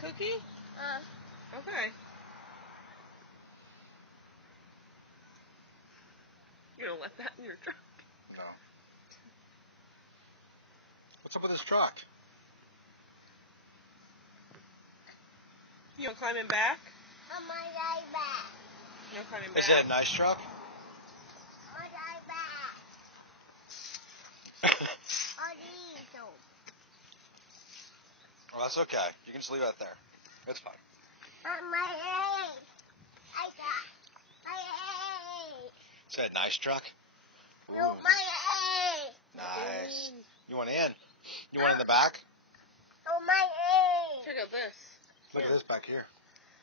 cookie? Okay. You don't let that in your truck. No. What's up with this truck? You don't climb in back? On my way back. You don't climb in back? Is that a nice truck? On my way back. On diesel. Well, that's okay. You can just leave that there. It's fine. On my way. I got my way. Is that a nice truck? No, my way. Nice. You want in? You want in the back? On my way. Check out this. Look at this back here.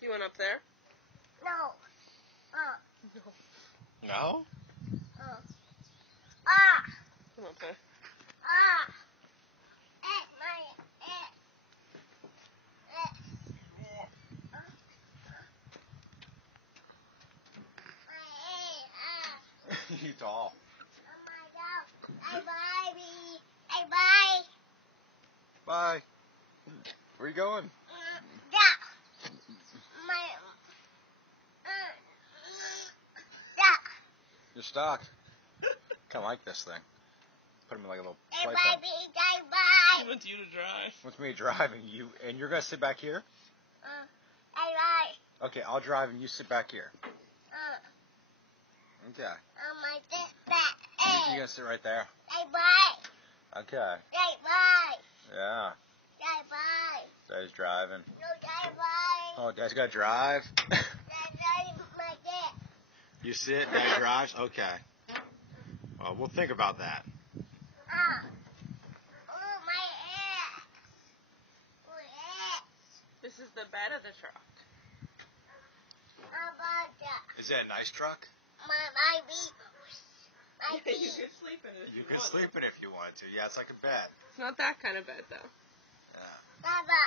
You went up there? No. No? Come up there. You tall. Bye. Where you going? You're stuck. Kind of like this thing. Put him in like a little play thing. He wants you to drive. What's me driving? And you're gonna sit back here? Okay, I'll drive and you sit back here. Okay. You're gonna sit right there. Okay. Yeah. Dad's driving. Oh, Dad's gotta drive? You sit, Dad drives? Okay. Well, we'll think about that. This is the bed of the truck. Is that a nice truck? You could sleep in it. You could sleep in it if you wanted to. Yeah, it's like a bed. It's not that kind of bed, though. Yeah. Baba.